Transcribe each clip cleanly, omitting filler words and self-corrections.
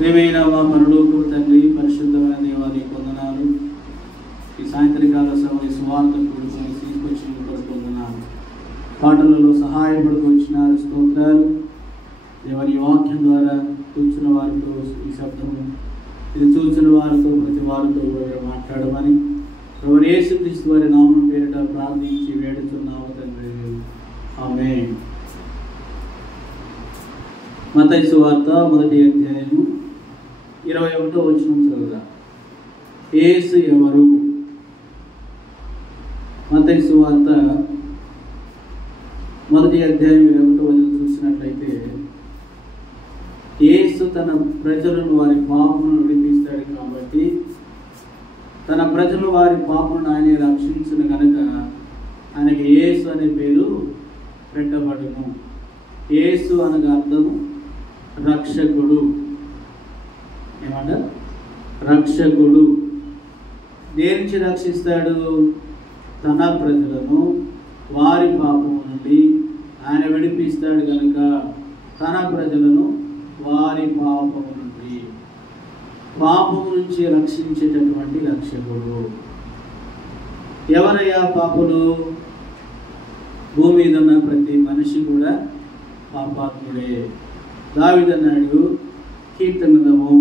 ప్రియమైన మా పరలోకపు తండ్రి, పరిశుద్ధమైన దేవాలయ వందనాలు. ఈ సాయంత్రకాల సమయ సువార్త కూడుకొని తీసుకొచ్చిన కొరకు వందనాలు. పాటలలో సహాయపడుతూ వచ్చినారు, స్తోత్రాలు. దేవుని వాక్యం ద్వారా కూర్చున్న వారితో ఈ శబ్దము ఇది చూసిన వారితో ప్రతి వారితో మాట్లాడమని ప్రభువు యేసుక్రీస్తు వారి నామం పేరిట ప్రార్థించి వేడుచున్నాము తండ్రి, ఆమేన్. మత్తయి సువార్త 1వ అధ్యాయము 21వ వచనం చదువుదాం. యేసు ఎవరు? మత్తయి సువార్త 1వ అధ్యాయం 21వ వచనం చూసినట్లయితే, యేసు తన ప్రజలను వారి పాపములను విడిపిస్తాడు కాబట్టి తన ప్రజలు వారి పాపములను ఆయన రక్షించిన కనుక ఆయనకి యేసు అనే పేరు పెట్టబడును. యేసు అనగా అర్థము రక్షకుడు. ఏమంటారు? రక్షకుడు. దేని నుంచి రక్షిస్తాడు? తన ప్రజలను వారి పాపము నుండి ఆయన విడిపిస్తాడు కనుక తన ప్రజలను వారి పాపము నుండి, పాపము నుంచి రక్షించేటటువంటి రక్షకుడు. ఎవరయ్యా పాపులు? భూమి మీద ఉన్న ప్రతి మనిషి కూడా పాపాత్ముడే. దావీదు అన్నాడు, కీర్తన గ్రంథము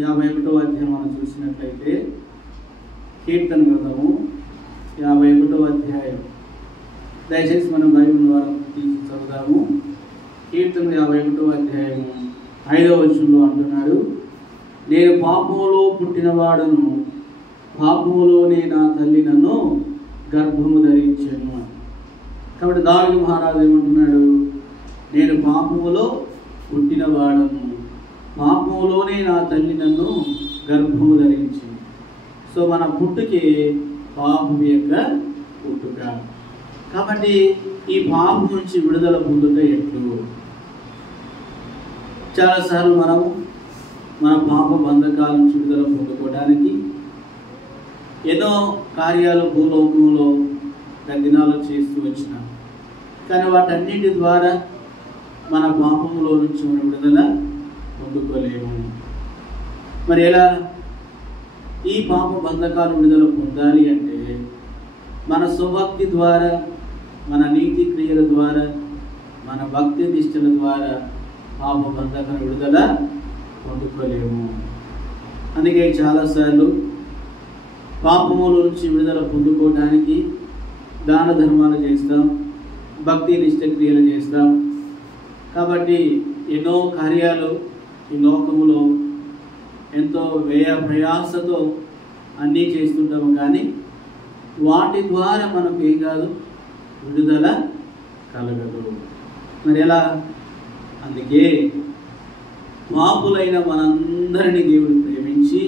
51వ అధ్యాయం మనం చూసినట్లయితే, కీర్తన గ్రంథము 51వ అధ్యాయం, దయచేసి మనం బైబిల్ ద్వారా తీసి చదువుదాము. కీర్తన 51వ అధ్యాయము 5వ వచనంలో అంటున్నాడు, నేను పాపములో పుట్టినవాడను, పాపములోనే నా తల్లి నన్ను గర్భము ధరించెను. కాబట్టి దావీదు మహారాజు ఏమంటున్నాడు? నేను పాపములో పుట్టినవాడను, పాపములోనే నా తల్లి నన్ను గర్భము ధరించింది. సో మన పుట్టుకే పాపం యొక్క పుట్టుక. కాబట్టి ఈ పాపం నుంచి విడుదల పొందుట ఎట్లు? చాలాసార్లు మనము మన పాప బంధకాల నుంచి విడుదల పొందుకోవడానికి ఎన్నో కార్యాలు భూలోకంలో దినాలు చేస్తూ వచ్చినాం. కానీ వాటన్నిటి ద్వారా మన పాపములో నుంచి మనం విడుదల పొందుకోలేము. మరి ఎలా ఈ పాప బంధకాలు విడుదల పొందాలి అంటే, మన స్వభక్తి ద్వారా, మన నీతి క్రియల ద్వారా, మన భక్తి నిష్ఠల ద్వారా పాప బంధకాలు విడుదల పొందుకోలేము. అందుకే చాలాసార్లు పాపముల నుంచి విడుదల పొందుకోవడానికి దాన ధర్మాలు చేస్తాం, భక్తి నిష్ఠ క్రియలు చేస్తాం. కాబట్టి ఎన్నో కార్యాలు ఈ లోకములో ఎంతో వ్యయ ప్రయాసతో అన్నీ చేస్తుంటాము. కానీ వాటి ద్వారా మనకు ఏం కాదు, విడుదల కలగదు. మరి ఎలా? అందుకే పాపులైన మనందరినీ దేవుడు ప్రేమించి,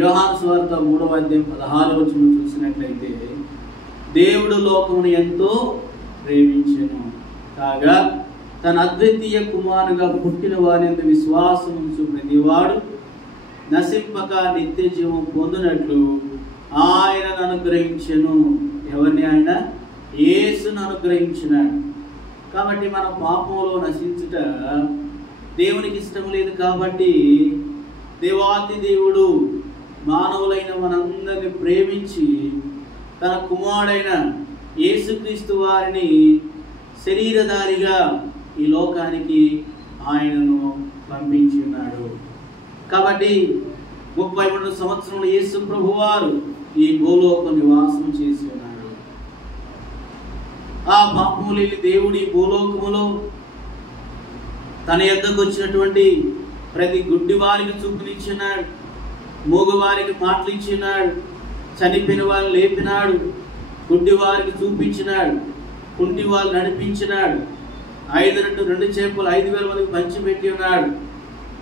యోహాను సువార్త 3వ అధ్యాయం 16వ వచనం చూసినట్లయితే, దేవుడు లోకమును ఎంతో ప్రేమించెను కాగా తన అద్వితీయ కుమారుగా పుట్టిన వారిని విశ్వాసం ఉంచు ప్రతివాడు నశింపక నిత్య జీవం పొందినట్లు ఆయనను అనుగ్రహించెను. ఎవరిని? ఆయన యేసును అనుగ్రహించినాడు. కాబట్టి మన పాపంలో నశించుట దేవునికి ఇష్టం లేదు. కాబట్టి దేవాతి దేవుడు మానవులైన మనందరినీ ప్రేమించి తన కుమారుడైన యేసుక్రీస్తు వారిని శరీరధారిగా ఈ లోకానికి ఆయనను పంపించి ఉన్నాడు. కాబట్టి 33 సంవత్సరంలో యేసు ప్రభువారు ఈ భూలోక నివాసం చేసి ఉన్నాడు. ఆ పాపము లేని దేవుడు ఈ భూలోకములో తన యొద్దకు వచ్చినటువంటి ప్రతి గుడ్డి వారికి చూపునిచ్చినాడు, మూగవారికి మాటలు ఇచ్చినాడు, చనిపోయిన వారిని లేపినాడు, గుడ్డి వారికి చూపించినాడు, కుంటి వాళ్ళు నడిపించినాడు, 2 చేపలు 5,000 మందికి పంచిపెట్టి ఉన్నాడు,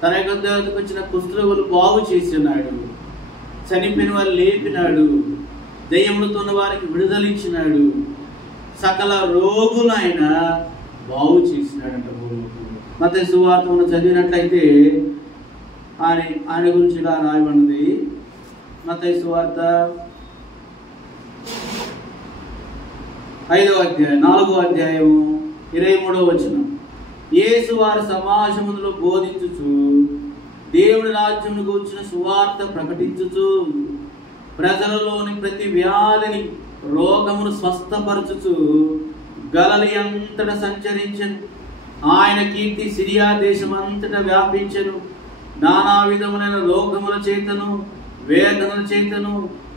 తన యొద్దకు వచ్చిన కుష్ఠరోగులు బాగు చేసి ఉన్నాడు, చనిపోయిన వాళ్ళు లేపినాడు, దయ్యములతో ఉన్న వారికి విడుదలిచ్చినాడు, సకల రోగులు ఆయన బాగు చేసినాడంట. మత్తయి సువార్త మనం చదివినట్లయితే ఆయన గురించి ఇలా రాయబడింది. మత్తయి సువార్త 5వ అధ్యాయం 4వ అధ్యాయము 23వ వచనం, యేసు వారి సమాజములో బోధించుచు రాజ్యమును గూర్చిన సువార్త ప్రకటించుచు ప్రజలలోని ప్రతి వ్యాధిని రోగమును స్వస్థపరచుచు గలిలయ అంతటా సంచరించెను. ఆయన కీర్తి సిరియా దేశమంతటా వ్యాపించెను. నానా విధములైన రోగముల చేతను వేదనల చేతను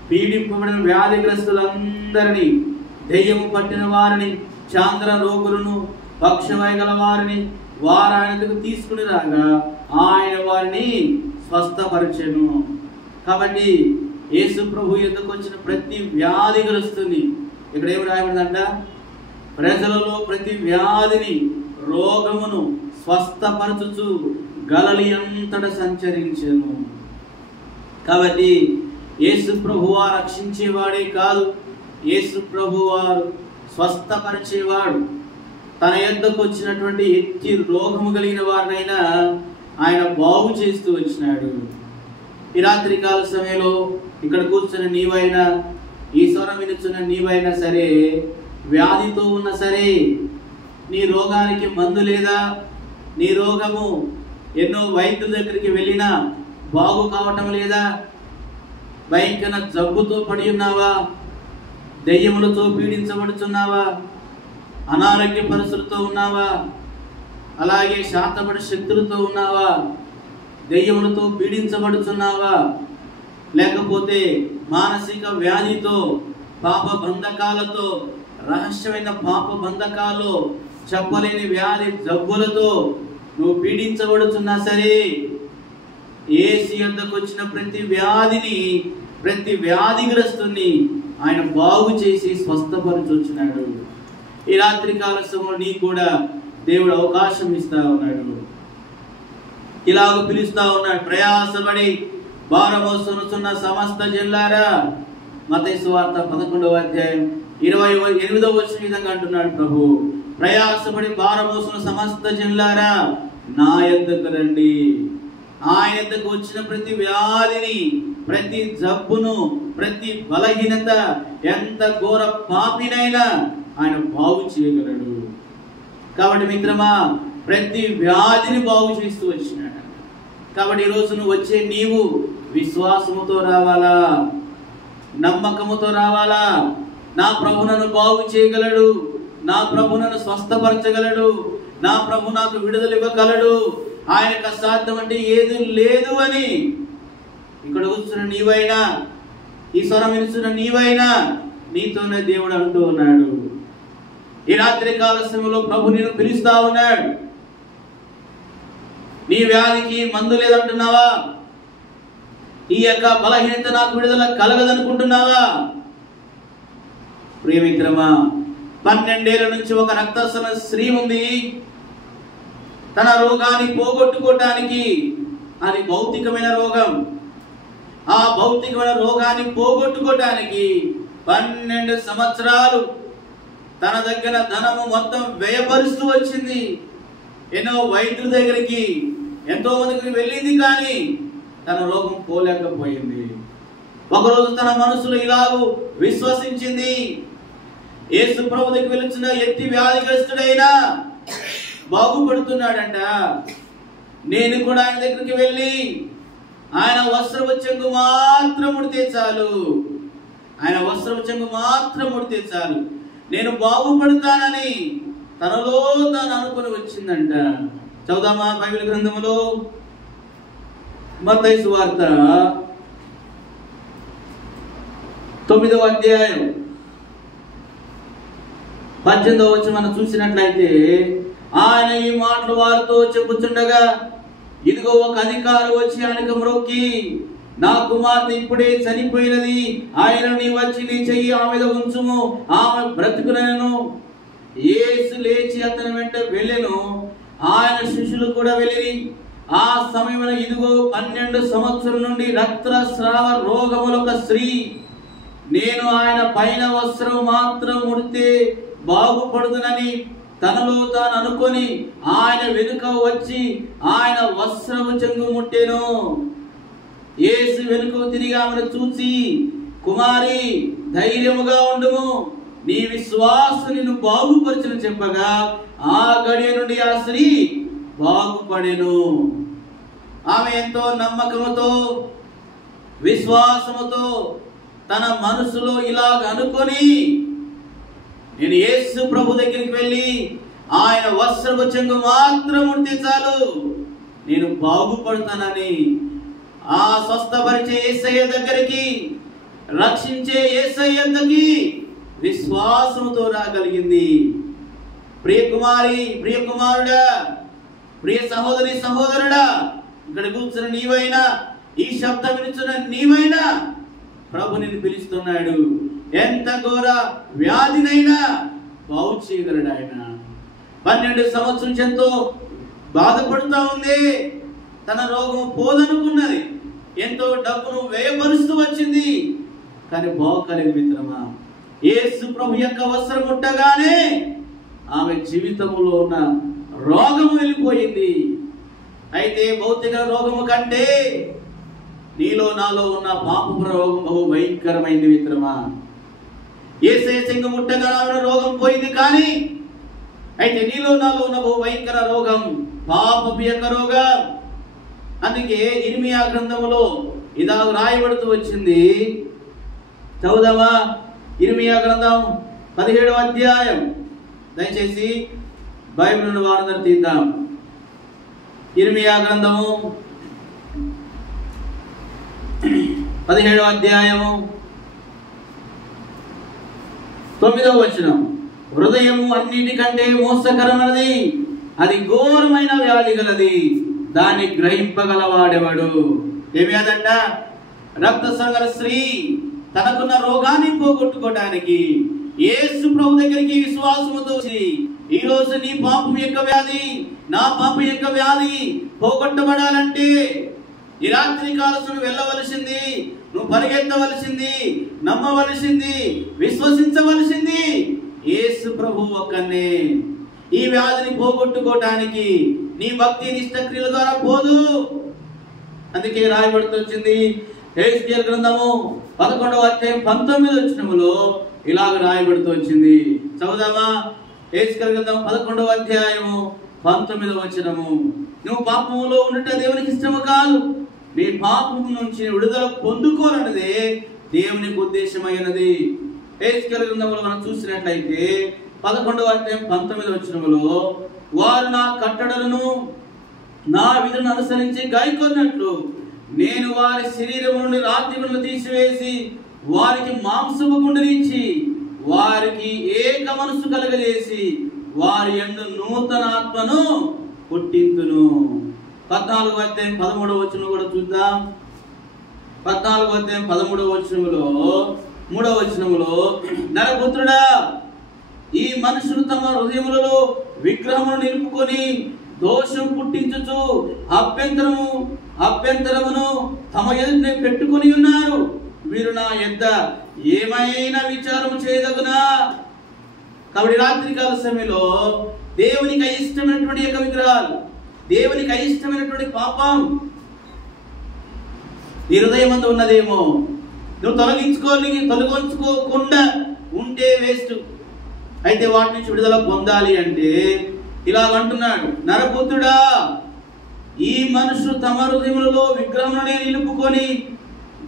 పీడింపబడిన వ్యాధిగ్రస్తులందరినీ, దెయ్యము పట్టిన వారిని, చాంద్ర రోగులను, పక్షవాయుగల వారిని వారాయనకు తీసుకుని రాగా ఆయన వారిని స్వస్థపరచెను. కాబట్టి యేసు ప్రభు యొద్దకు వచ్చిన ప్రతి వ్యాధిగ్రస్తుని, ఇక్కడ ఏమి రాయబడిందంట, ప్రజలలో ప్రతి వ్యాధిని రోగమును స్వస్థపరచుచు గలిలయ అంతటా సంచరించెను. కాబట్టి యేసు ప్రభువారు రక్షించేవాడే కాదు, యేసు ప్రభువారు స్వస్థపరిచేవాడు. తన యొద్దకు వచ్చినటువంటి ఎట్టి రోగము కలిగిన వారినైనా ఆయన బాగు చేస్తూ వచ్చినాడు. ఈ రాత్రి కాల సమయంలో ఇక్కడ కూర్చున్న నీవైనా, ఈ స్వరం వినుచున్న నీవైనా సరే, వ్యాధితో ఉన్న సరే, నీ రోగానికి మందు లేదా, నీ రోగము ఎన్నో వైద్యుల దగ్గరికి వెళ్ళినా బాగు కావటం లేదా, భయంకర జబ్బుతో పడి ఉన్నావా, దెయ్యములతో పీడించబడుతున్నావా, అనారోగ్య పరిస్థితులతో ఉన్నావా, అలాగే శాతపడి శక్తులతో ఉన్నావా, దెయ్యములతో పీడించబడుతున్నావా, లేకపోతే మానసిక వ్యాధితో, పాప బంధకాలతో, రహస్యమైన పాప బంధకాలు, చెప్పలేని వ్యాధి జబ్బులతో నువ్వు పీడించబడుతున్నా సరే, యేసు యొద్దకు వచ్చిన ప్రతి వ్యాధిని, ప్రతి వ్యాధిగ్రస్తుని ఆయన బాగు చేసి స్వస్థపరచొచ్చినాడు. ఈ రాత్రి కాల సమయంలో నీకు కూడా దేవుడు అవకాశం ఇస్తా ఉన్నాడు. ఇలాగ పిలుస్తా ఉన్నాడు, ప్రయాసపడి భారమోసుకొనుచున్న సమస్త జనులారా. మత్తయి సువార్త 11వ అధ్యాయం 28వ వచనం విధంగా అంటున్నాడు ప్రభు, ప్రయాసపడి భారమోసుకున్న సమస్త జనులారా నా యొద్దకు రండి. ఆయన యొద్దకు వచ్చిన ప్రతి వ్యాధిని, ప్రతి జబ్బును, ప్రతి బలహీనత, ఎంత ఘోర పాపినైనా ఆయన బాగు చేయగలడు. కాబట్టి మిత్రమా, ప్రతి వ్యాధిని బాగు చేస్తూ వచ్చినాడు. కాబట్టి ఈరోజు నువ్వు వచ్చే నీవు విశ్వాసముతో రావాలా, నమ్మకముతో రావాలా. నా ప్రభు నన్ను బాగు చేయగలడు, నా ప్రభు నన్ను స్వస్థపరచగలడు, నా ప్రభు నాకు విడుదల ఇవ్వగలడు, ఆయనకు అసాధ్యం అంటే ఏది లేదు అని ఇక్కడ కూర్చున్న నీవైనా, ఈ స్వరం వినుచున్న నీవైనా, నీతోనే దేవుడు అంటూ ఉన్నాడు. ఈ రాత్రి కాల సమయంలో ప్రభు నిన్ను పిలుస్తా ఉన్నాడు. నీ వ్యాధికి మందు లేదంటున్నావా? ఈ యొక్క బలహీనత నాకు విడుదల కలగదనుకుంటున్నావా? ప్రియమిత్రమా, 12 ఏళ్ల నుంచి ఒక రక్తస్రావ స్త్రీ ఉంది. తన రోగాన్ని పోగొట్టుకోవటానికి, అది భౌతికమైన రోగం, ఆ భౌతికమైన రోగాన్ని పోగొట్టుకోవటానికి 12 సంవత్సరాలు తన దగ్గర ధనము మొత్తం వ్యయపరుస్తూ వచ్చింది. ఎన్నో వైద్యుల దగ్గరికి, ఎంతో మందికి వెళ్ళింది, కానీ తన రోగం పోలేకపోయింది. ఒకరోజు తన మనసులో ఇలాగూ విశ్వసించింది, యేసు ప్రభు దగ్గరికి వెళ్తున్న ఎట్టి వ్యాధిగ్రస్తుడైనా బాగుపడుతున్నాడంట, నేను కూడా ఆయన దగ్గరికి వెళ్ళి ఆయన వస్త్రపు చెంగు మాత్రం ముడితే చాలు, ఆయన వస్త్రపు చెంగు మాత్రం ముడితే చాలు, నేను బాగుపడతానని తనలో తాను అనుకుని వచ్చిందంట. చదువుదామా బైబిల్ గ్రంథములో మత్తయి సువార్త 9వ అధ్యాయం 18వ వచనం మనం చూసినట్లయితే, ఆయన ఈ మాటలు వారితో చెప్పుచుండగా ఇదిగో ఒక అధికారి వచ్చి ఆయనకు మ్రొక్కి, నా కుమార్తె ఇప్పుడే చనిపోయినది, ఆయన నీ వచ్చి నీ చెయ్యి ఆమె మీద ఉంచుము, ఆమె బ్రతుకునను. యేసు లేచి అతని వెంట వెళ్ళెను, ఆయన శిష్యులు కూడా వెళ్ళిరి. ఆ సమయంలో ఇదిగో 12 సంవత్సరం నుండి రక్తస్రావ రోగముల ఒక స్త్రీ, నేను ఆయన పైన వస్త్రం మాత్రం ముడితే బాగుపడుదునని తనలో తాను అనుకొని ఆయన వెనుక వచ్చి ఆయన వస్త్రము చెంగు ముట్టెను. యేసు వెనుక తిరిగి ఆమెను చూసి, కుమారి ధైర్యముగా ఉండుము, నీ విశ్వాసం నిన్ను బాగుపరచును చెప్పగా ఆ గడియ నుండి ఆ స్త్రీ బాగుపడెను. ఆమె ఎంతో నమ్మకముతో విశ్వాసముతో తన మనసులో ఇలాగ అనుకొని, నేను యేసు ప్రభు దగ్గరికి వెళ్ళి ఆయన వస్త్రపు చెంగు మాత్రం ఉంటే చాలు, నేను బాగుపడతానని ఆ స్వస్థపరిచే యేసయ్య దగ్గరికి, రక్షించే యేసయ్య దగ్గరికి విశ్వాసముతో రాగలిగింది. ప్రియ కుమారి, ప్రియ కుమారుడా, ప్రియ సహోదరి, సహోదరుడా, ఇక్కడ కూర్చున్న నీవైనా, ఈ శబ్దం వినిచున్న నీవైనా ప్రభు నిన్ను పిలుస్తున్నాడు. ఎంత ఘోర వ్యాధినైనా బాగు చేయగలడు ఆయన. 12 సంవత్సరం ఎంతో బాధపడుతూ ఉంది. తన రోగం పోదనుకున్నది, ఎంతో డబ్బును వ్యయపరుస్తూ వచ్చింది, కానీ బాగోలేదు మిత్రమా. యేసు ప్రభు యొక్క వస్త్రం ముట్టగానే ఆమె జీవితంలో ఉన్న రోగము వెళ్ళిపోయింది. అయితే భౌతిక రోగము కంటే నీలో నాలో ఉన్న పాపపు రోగం బహు భయంకరమైంది మిత్రమా. యేసయ్య చెంగు ముట్టగా రోగం పోయింది, కానీ అయితే నీలో నాలో ఉన్న బహు భయంకర రోగం పాపపు యొక్క రోగం. అందుకే ఇర్మియా గ్రంథములో ఇలా రాయబడుతూ వచ్చింది. చదువుదామా? ఇర్మియా గ్రంథం 17వ అధ్యాయం. దయచేసి బైబిల్ వారందరూ తీద్దాం. ఇర్మియా గ్రంథము 17వ అధ్యాయము 9వ వచనం. హృదయము అన్నిటికంటే మోసకరమైనది, అది ఘోరమైన వ్యాధి గలది, దాన్ని గ్రహింపగలవాడెవడు. ఏమి అదంట? రక్తస్రావ స్త్రీ తనకున్న రోగాన్ని పోగొట్టుకోవడానికి యేసు ప్రభు దగ్గరికి విశ్వాసముతో వచ్చి, ఈ రోజు నీ పాపం యొక్క వ్యాధి, నా పాపం యొక్క వ్యాధి పోగొట్టబడాలంటే ఈ రాత్రి కాలసును వెళ్ళవలసింది, నువ్వు పరిగెత్తవలసింది, నమ్మవలసింది, విశ్వసించవలసింది యేసు ప్రభు ఒక్కనే. ఈ వ్యాధిని పోగొట్టుకోవటానికి నీ భక్తి నిష్ఠ క్రియల ద్వారా పోదు. అందుకే రాయబడుతూ వచ్చింది హెజ్కేలు గ్రంథము 11వ అధ్యాయం 19వ వచనములో ఇలాగ రాయబడుతూ వచ్చింది. చదువుదామా? హెజ్కేలు గ్రంథం 11వ అధ్యాయము 19వ వచనము. నువ్వు పాపములో ఉండట దేవునికి ఇష్టము కాదు, నీ పాపము నుంచి విడుదల పొందుకోవాలన్నదే దేవునికి ఉద్దేశమైనది. హెజ్కేలు గ్రంథంలో మనం చూసినట్లయితే 11వ అధ్యాయం 19వ వచనములో, వారు నా కట్టడలను నా విధులను అనుసరించి గైకొన్నట్లు నేను వారి శరీరం నుండి రాత్రిములను తీసివేసి వారికి మాంసపు గుండెనిచ్చి వారికి ఏక మనసు కలగజేసి వారి యందు నూతన ఆత్మను పుట్టింతును. 14వ అధ్యాయం 13వ వచనం కూడా చూద్దాం. 14వ అధ్యాయం 13వ వచనములో 3వ వచనములో, నరపుత్రుడా, ఈ మనుషులు తమ హృదయములలో విగ్రహమును నిలుపుకొని దోషం పుట్టించుచు అభ్యంతరమును తమ ఎదుటనే పెట్టుకొని ఉన్నారు. వీరు నా యొద్ద ఏమైనా విచారము చేయదగునా? కాబట్టి రాత్రికాల సమయంలో దేవునికి అయిష్టమైనటువంటి యొక్క విగ్రహాలు, దేవునికి అయిష్టమైనటువంటి పాపం నీ హృదయం అందు ఉన్నదేమో, నువ్వు తొలగించుకోకుండా ఉంటే వేస్ట్. అయితే వాటి నుంచి విడుదల పొందాలి అంటే ఇలాగంటున్నాడు, నరపుత్రుడా, ఈ మనుషులు తమ హృదయములలో విగ్రహమునే నిలుపుకొని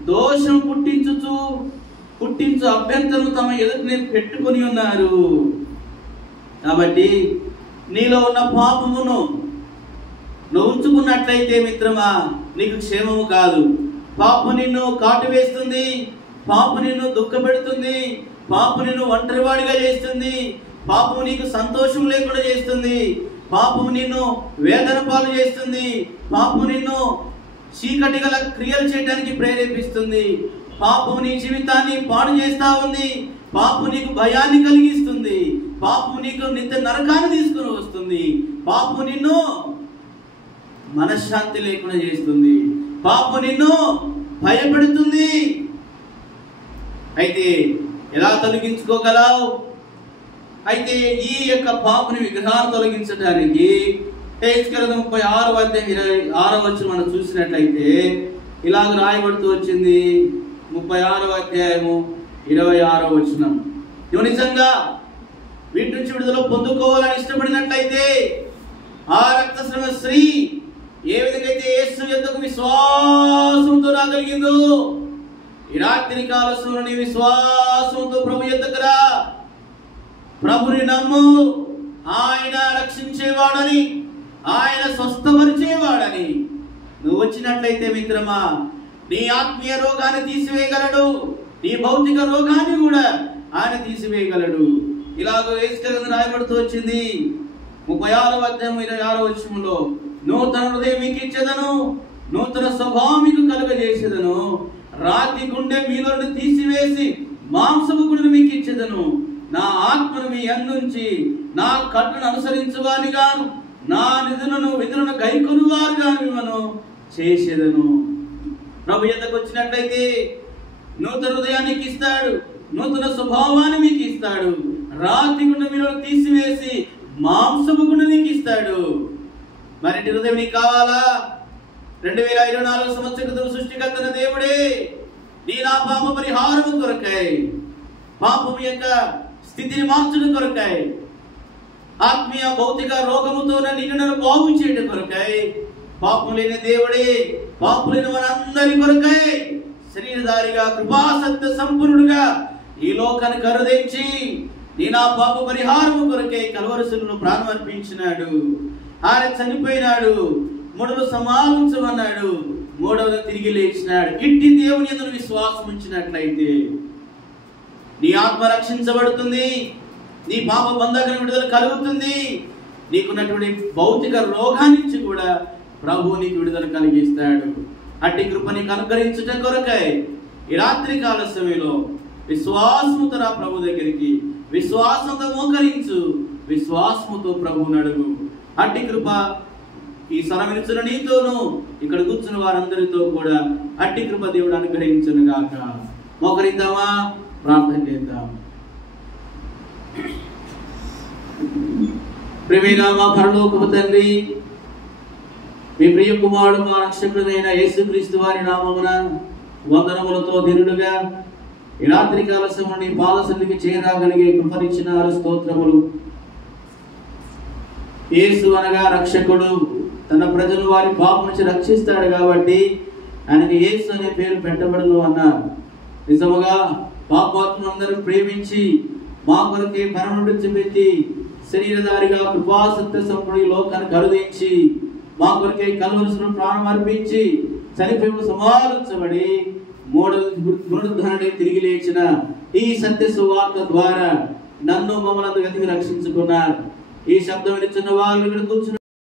దోషం పుట్టించు అభ్యంతరం తమ ఎదుటనే పెట్టుకొని ఉన్నారు. కాబట్టి నీలో ఉన్న పాపమును నువ్వు ఉంచుకున్నట్లయితే మిత్రమా, నీకు క్షేమము కాదు. పాపం నిన్ను కాటు వేస్తుంది, పాపం నిన్ను దుఃఖపెడుతుంది, పాపం నిన్ను ఒంటరివాడిగా చేస్తుంది, పాపం నీకు సంతోషం లేకుండా చేస్తుంది, పాపం నిన్ను వేదన పాలు చేస్తుంది, పాపం నిన్ను చీకటి గల క్రియలు చేయడానికి ప్రేరేపిస్తుంది, పాపం నీ జీవితాన్ని పాడు చేస్తా ఉంది, పాపం నీకు భయాన్ని కలిగిస్తుంది, పాపం నీకు నిత్య నరకాన్ని తీసుకుని వస్తుంది, పాపం నిన్ను మనశ్శాంతి లేకుండా చేస్తుంది, పాపం నిన్ను భయపెడుతుంది. అయితే ఎలా తొలగించుకోగలవు? అయితే ఈ యొక్క పాపని విగ్రహాన్ని తొలగించడానికి హెజ్కేలు 36వ అధ్యాయం 26వ వచనం మనం చూసినట్లయితే ఇలాగ రాయబడుతూ వచ్చింది. 36వ అధ్యాయము 26వ వచనం. నువ్వు నిజంగా వీటి నుంచి విడుదల పొందుకోవాలని ఇష్టపడినట్లయితే ఆ రక్తస్రావ స్త్రీ ఏ విధంగా అయితే యేసు యొద్దకు విశ్వాసంతో రాగలిగిందో, ఈ రాత్రి కాల సమయంలో విశ్వాసంతో ప్రభు యొద్దకు రా. ప్రభుని నమ్ము. ఆయన రక్షించేవాడని, ఆయన స్వస్థపరిచేవాడని నువ్వు వచ్చినట్లయితే మిత్రమా, నీ ఆత్మీయ రోగాన్ని తీసివేయగలడు. నీ భౌతిక రోగాన్ని కూడా ఆయన తీసివేయగలడు. ఇలాగ యేసు రాయబడుతూ వచ్చింది 36వ అధ్యాయం 26వ వచనంలో, నూతన హృదయం మీకు ఇచ్చేదను, నూతన స్వభావం మీకు కలుగజేసేదను, రాతి గుండె మీలో తీసివేసి మాంసపు గుండెను మీకు ఇచ్చేదను, నా ఆత్మను మీ అందుంచి నా కట్టును అనుసరించువారిగాను, నా విధులను గైకొనువారుగా మిమ్మను చేసేదను. ప్రభు యొద్దకు వచ్చినట్లయితే నూతన హృదయానికి ఇస్తాడు, నూతన స్వభావాన్ని మీకు ఇస్తాడు, రాతి గుండె మీలో తీసివేసి మాంసపు గుండె నీకు ఇస్తాడు. మరింటి హృదయం నీకు కావాలా? 2024 సంవత్సరం సృష్టికర్తన దేవుడే నీ నా పాప పరిహారము కొరకై, పాపం యొక్క స్థితిని మార్చడం కొరకై, ఆత్మీయ భౌతిక రోగముతో నిన్ను బాగు చేయడం కొరకై, పాపం లేని దేవుడే పాపం లేని వారందరి కొరకై శరీరధారిగా కృపాసత్య సంపూర్ణుడుగా ఈ లోకాన్ని కరుదించి నీ నా పాప పరిహారము కొరకై కల్వరి శిలువలో ప్రాణం అర్పించినాడు. ఆయన చనిపోయినాడు, మూడవ సమాధించమన్నాడు, మూడవది తిరిగి లేచినాడు. ఇట్టి దేవుని యందు విశ్వాసం ఉంచినట్లయితే నీ ఆత్మ రక్షించబడుతుంది, నీ పాప బంధకం విడుదల కలుగుతుంది, నీకున్నటువంటి భౌతిక రోగాన్ని నుంచి కూడా ప్రభు నీకు విడుదల కలిగిస్తాడు. అట్టి కృపని అనుగ్రహించుట కొరకై ఈ రాత్రి కాల సమయంలో విశ్వాసముతో రా ప్రభు దగ్గరికి, విశ్వాసంతో మోకరించు, విశ్వాసముతో ప్రభువుని అడుగు. అట్టి కృప ఈ సరమించిన నీతోనూ ఇక్కడ కూర్చున్న వారందరితో కూడా అట్టి కృప దేవుడు అనుగ్రహించును గాక. మోకరిద్దామా, ప్రార్థన చేద్దాం. ప్రియమైన మా పరలోకపు తండ్రి, మీ ప్రియ కుమారుడు మా రక్షకుడైన యేసుక్రీస్తు వారి నామమున వందనములతో దినుడుగా ఈ రాత్రి కాల సమయంలో నీ పాద సన్నిధికి చేరగలిగే కృపనిచ్చినారు. స్తోత్రములు. యేసు అనగా రక్షకుడు, తన ప్రజలు వారి పాపం నుంచి రక్షిస్తాడు కాబట్టి ఆయనకి యేసు అనే పేరు పెట్టబడును అన్నారు. నిజముగా పాపాత్ములందరూ ప్రేమించి మా కొరకే మరణుడు చూపెట్టి శరీరధారిగా కృపాసత్య సంపూర్ణ లోకాన్ని కరుదించి మా కొరకే కల్వరి ప్రాణం అర్పించి చనిపోయి సమాధించబడి పునరుద్ధరణి తిరిగి లేచిన ఈ సత్య సువార్త ద్వారా నన్ను మమ్మల్ని గతికి రక్షించుకున్నారు. ఈ శబ్దం వినిచున్న వాళ్ళు ఇక్కడ కూర్చున్న